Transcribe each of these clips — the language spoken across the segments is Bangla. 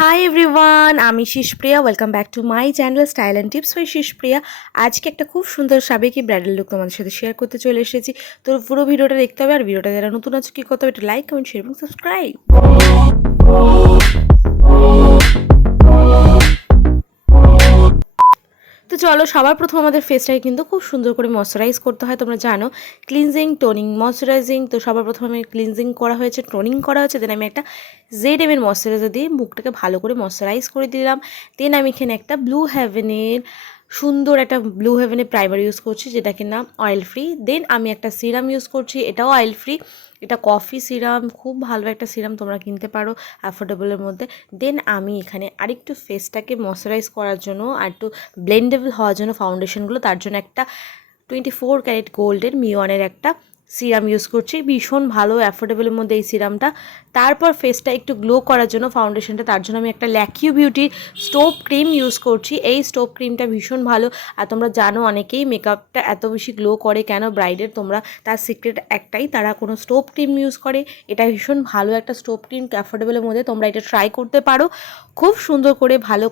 হাই এভরিওয়ান, আমি সispriya। Welcome back to my channel style and tips by সispriya। আজকে একটা খুব সুন্দর সাবেকি ব্রাইডাল লুক তোমাদের সাথে শেয়ার করতে চলে এসেছি। তো পুরো ভিডিওটা দেখতে হবে, আর ভিডিওটা যারা নতুন আছে কী করতে হবে, একটা লাইক, কমেন্ট, শেয়ার এবং সাবস্ক্রাইব। তো চলো, সবার প্রথম আমাদের ফেসটাকে কিন্তু খুব সুন্দর করে ময়শ্চারাইজ করতে হয়। তোমরা জানো, ক্লিনজিং, টোনিং, ময়শ্চারাইজিং। তো সবার প্রথমে আমি ক্লিনজিং করা হয়েছে, টোনিং করা হয়েছে, দেন আমি একটা ZM এর ময়শ্চারাইজার দিয়ে মুখটাকে ভালো করে ময়শ্চারাইজ করে দিলাম। দেন আমি এখানে একটা সুন্দর একটা ব্লু হেভেনের প্রাইমার ইউজ করছি, যেটা কিনা অয়েল ফ্রি। দেন আমি একটা সিরাম ইউজ করছি, এটাও অয়েল ফ্রি। এটা কফি সিরাম, খুব ভালো একটা সিরাম, তোমরা কিনতে পারো অ্যাফোর্ডেবলের মধ্যে। দেন আমি এখানে আরেকটু ফেসটাকে ময়শ্চারাইজ করার জন্য আর একটু ব্লেন্ডেবল হওয়ার জন্য ফাউন্ডেশনগুলো, তার জন্য একটা 24 ক্যারেট গোল্ডের মিওয়ানের একটা সিরাম ইউজ করছি। ভীষণ ভালো, অ্যাফোর্ডেবলের মধ্যে এই সিরামটা। তারপর ফেসটা একটু গ্লো করার জন্য ফাউন্ডেশনটা, তার জন্য আমি একটা ল্যাকিউ বিউটির স্টোভ ক্রিম ইউজ করছি। এই স্টোভ ক্রিমটা ভীষণ ভালো। আর তোমরা জানো অনেকেই মেকআপটা এত বেশি গ্লো করে কেন ব্রাইডের, তোমরা তার সিক্রেট একটাই, তারা কোনো স্টোভ ক্রিম ইউজ করে। এটা ভীষণ ভালো একটা স্টোভ ক্রিম, অ্যাফোর্ডেবলের মধ্যে, তোমরা এটা ট্রাই করতে পারো। খুব সুন্দর করে ভালো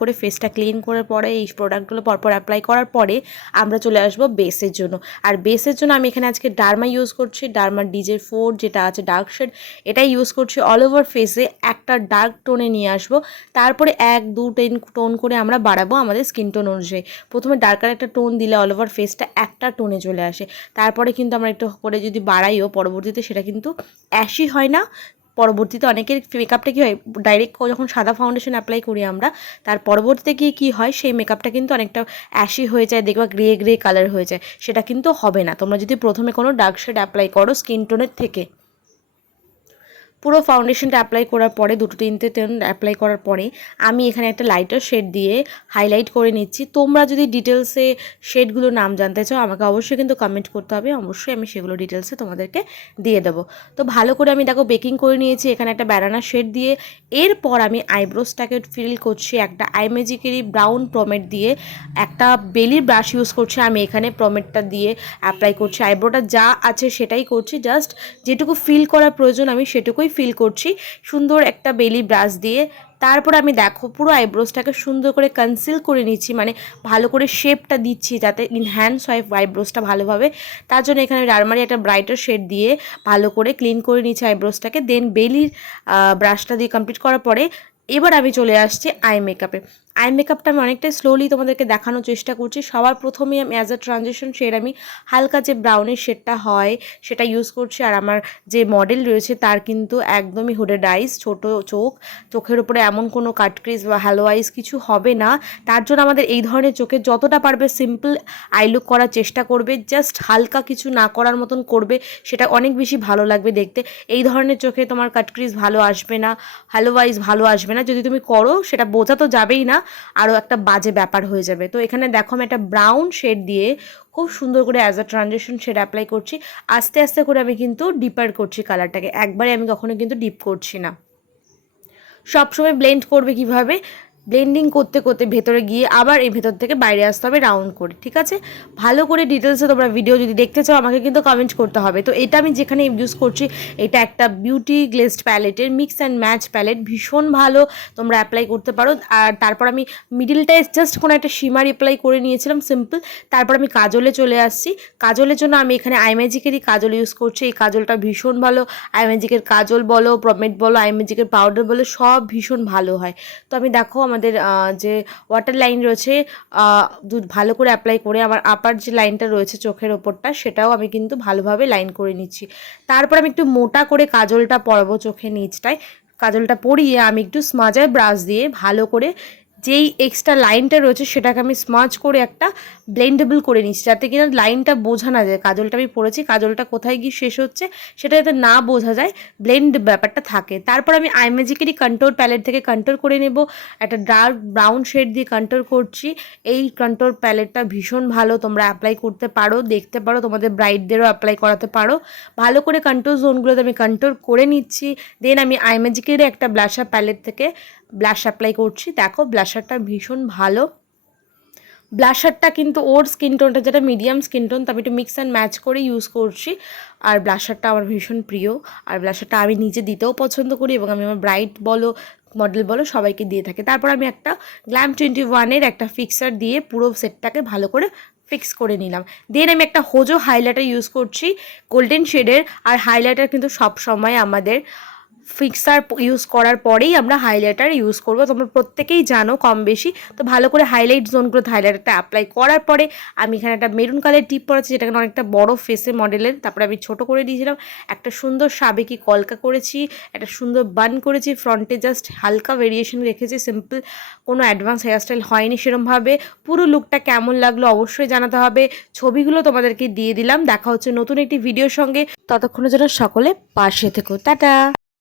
করে ফেসটা ক্লিন করার পরে এই প্রোডাক্টগুলো পরপর অ্যাপ্লাই করার পরে আমরা চলে আসবো বেসের জন্য। আর বেসের জন্য আমি এখানে আজকে ডার্মা ইউজ করছি, ডার্মা DJ4 যেটা আছে ডার্ক শেড, এটাই ইউজ করছি। অল ওভার ফেসে একটা ডার্ক টোনে নিয়ে আসবো, তারপরে 1-2 টোন করে আমরা বাড়াবো আমাদের স্কিন টোন অনুযায়ী। প্রথমে ডার্কার একটা টোন দিলে অল ওভার ফেসটা একটা টোনে চলে আসে, তারপরে কিন্তু আমরা একটু করে যদি বাড়াইও পরবর্তীতে সেটা কিন্তু অ্যাশি হয় না। পরবর্তীতে অনেকের মেকআপটা কী হয়, ডাইরেক্ট যখন সাদা ফাউন্ডেশন অ্যাপ্লাই করি আমরা, তার পরবর্তীতে গিয়ে কী হয়, সেই মেকআপটা কিন্তু অনেকটা অ্যাশি হয়ে যায়, দেখবা গ্রে গ্রে কালার হয়ে যায়। সেটা কিন্তু হবে না তোমরা যদি প্রথমে কোনো ডার্ক শেড অ্যাপ্লাই করো স্কিন টোনের থেকে। পুরো ফাউন্ডেশনটা অ্যাপ্লাই করার পরে 2-3টে টোন অ্যাপ্লাই করার পরে আমি এখানে একটা লাইটার শেড দিয়ে হাইলাইট করে নিচ্ছি। তোমরা যদি ডিটেলসে শেডগুলো নাম জানতে চাও আমাকে অবশ্যই কিন্তু কমেন্ট করতে হবে, অবশ্যই আমি সেগুলো ডিটেলসে তোমাদেরকে দিয়ে দেবো। তো ভালো করে আমি দেখো বেকিং করে নিয়েছি এখানে একটা ব্যানানা শেড দিয়ে। এরপর আমি আইব্রোসটাকে ফিল করছি একটা আই ম্যাজিকেরই ব্রাউন প্রমেট দিয়ে। একটা বেলির ব্রাশ ইউজ করছি আমি এখানে, প্রমেটটা দিয়ে অ্যাপ্লাই করছি। আইব্রোটা যা আছে সেটাই করছি, জাস্ট যেটুকু ফিল করার প্রয়োজন আমি সেটুকুই ফিল করছি সুন্দর একটা বেলি ব্রাশ দিয়ে। তারপর আমি দেখো পুরো আইব্রোসটাকে সুন্দর করে কনসিল করে নিচ্ছি, মানে ভালো করে শেপটা দিচ্ছি যাতে ইনহ্যান্স হয় আইব্রোসটা ভালোভাবে। তার জন্য এখানে আমি ডার্মারি একটা ব্রাইটার শেড দিয়ে ভালো করে ক্লিন করে নিচ্ছি আইব্রোসটাকে। দেন বেলির ব্রাশটা দিয়ে কমপ্লিট করার পরে এবার আমি চলে আসছি আই মেকআপে। আই মেকআপটা আমি অনেকটাই স্লোলি তোমাদেরকে দেখানোর চেষ্টা করছি। সবার প্রথমেই আমি অ্যাজ আ ট্রানজিশন শেড আমি হালকা যে ব্রাউনের শেডটা হয় সেটা ইউজ করছি। আর আমার যে মডেল রয়েছে তার কিন্তু একদমই হুডেড আইস, ছোটো চোখ, চোখের উপরে এমন কোনো কাটক্রিজ বা হ্যালো আইস কিছু হবে না। তার জন্য আমাদের এই ধরনের চোখে যতটা পারবে সিম্পল আই লুক করার চেষ্টা করবে, জাস্ট হালকা কিছু না করার মতন করবে, সেটা অনেক বেশি ভালো লাগবে দেখতে। এই ধরনের চোখে তোমার কাটক্রিজ ভালো আসবে না, হ্যালো আইস ভালো আসবে না। যদি তুমি করো সেটা বোঝা তো যাবেই না, আরও একটা বাজে ব্যাপার হয়ে যাবে। তো এখানে দেখো আমি একটা ব্রাউন শেড দিয়ে খুব সুন্দর করে as a transition shade apply করছি। আস্তে আস্তে করে আমি কিন্তু ডিপার করছি কালারটাকে, একবারে আমি কখনো কিন্তু ডিপ করছি না। সবসময় ব্লেন্ড করবে কিভাবে, ব্লেন্ডিং করতে করতে ভেতরে গিয়ে আবার এই ভেতর থেকে বাইরে আসতে হবে রাউন্ড করে, ঠিক আছে? ভালো করে ডিটেলসে তোমরা ভিডিও যদি দেখতে চাও আমাকে কিন্তু কমেন্ট করতে হবে। তো এটা আমি যেখানে ইউজ করছি এটা একটা বিউটি গ্লেজড প্যালেটের মিক্স অ্যান্ড ম্যাচ প্যালেট, ভীষণ ভালো, তোমরা অ্যাপ্লাই করতে পারো। আর তারপর আমি মিডিলটায় জাস্ট কোনো একটা শিমার অ্যাপ্লাই করে নিয়েছিলাম সিম্পল। তারপর আমি কাজলে চলে আসছি। কাজলের জন্য আমি এখানে আই ম্যাজিকেরই কাজল ইউজ করছি। এই কাজলটা ভীষণ ভালো, আই ম্যাজিকের কাজল বলো, প্রমেট বলো, আই ম্যাজিকের পাউডার বলো, সব ভীষণ ভালো হয়। তো আমি দেখো আমাদের যে ওয়াটার লাইন রয়েছে ভালো করে অ্যাপ্লাই করে আমার আপার যে লাইনটা রয়েছে চোখের ওপরটা সেটাও আমি কিন্তু ভালোভাবে লাইন করে নিচ্ছি। তারপর আমি একটু মোটা করে কাজলটা পরবো চোখের নিচটায়। কাজলটা পরিয়ে আমি একটু স্মাজার ব্রাশ দিয়ে ভালো করে যেই এক্সট্রা লাইনটা রয়েছে সেটাকে আমি স্মাজ করে একটা ব্লেন্ডেবল করে নিচ্ছি, যাতে কিনা লাইনটা বোঝা না যায় কাজলটা আমি পরেছি, কাজলটা কোথায় গিয়ে শেষ হচ্ছে সেটা যাতে না বোঝা যায়, ব্লেন্ড ব্যাপারটা থাকে। তারপর আমি আই ম্যাজিকেরই কন্ট্রোর প্যালেট থেকে কন্ট্রোর করে নেব, একটা ডার্ক ব্রাউন শেড দিয়ে কন্ট্রোর করছি। এই কন্ট্রোর প্যালেটটা ভীষণ ভালো, তোমরা অ্যাপ্লাই করতে পারো, দেখতে পারো, তোমাদের ব্রাইডদেরও অ্যাপ্লাই করাতে পারো। ভালো করে কন্ট্রোর জোনগুলোতে আমি কন্ট্রোর করে নিচ্ছি। দেন আমি আই ম্যাজিকেরই একটা ব্লাশার প্যালেট থেকে ব্লাশ অ্যাপ্লাই করছি। দেখো ব্লাশারটা ভীষণ ভালো, ব্লাশারটা কিন্তু ওর স্কিন টোনটা যেটা মিডিয়াম স্কিন টোন, তো আমি একটু মিক্স অ্যান্ড ম্যাচ করে ইউজ করছি। আর ব্লাশারটা আমার ভীষণ প্রিয়, আর ব্লাশারটা আমি নিজে দিতেও পছন্দ করি এবং আমি আমার ব্রাইড বলো মডেল বলো সবাইকে দিয়ে থাকে। তারপর আমি একটা গ্ল্যাম 21-এর একটা ফিক্সার দিয়ে পুরো সেটটাকে ভালো করে ফিক্স করে নিলাম। দেন আমি একটা হোজো হাইলাইটার ইউজ করছি গোল্ডেন শেডের। আর হাইলাইটার কিন্তু সব সময় আমাদের ফিক্সার ইউজ করার পরেই আমরা হাইলাইটার ইউজ করব, তোমরা প্রত্যেকেই জানো কম বেশি। তো ভালো করে হাইলাইট জোনগুলোতে হাইলাইটারটা অ্যাপ্লাই করার পরে আমি এখানে একটা মেরুন কালার টিপ পরেছি, যেটা অনেকটা বড় ফেসে মডেলের। তারপরে আমি ছোট করে দিয়েছিলাম, একটা সুন্দর সাবেকি কলকা করেছি, একটা সুন্দর বান করেছি, ফ্রন্টে জাস্ট হালকা ভেরিয়েশন রেখেছি, সিম্পল, কোনো অ্যাডভান্স হেয়ারস্টাইল হয়নি সেরমভাবে। পুরো লুকটা কেমন লাগলো অবশ্যই জানাতে হবে। ছবিগুলো তোমাদেরকে দিয়ে দিলাম। দেখা হচ্ছে নতুন একটি ভিডিওর সঙ্গে, ততক্ষণের জন্য সকলে পাশে থেকো, টাটা।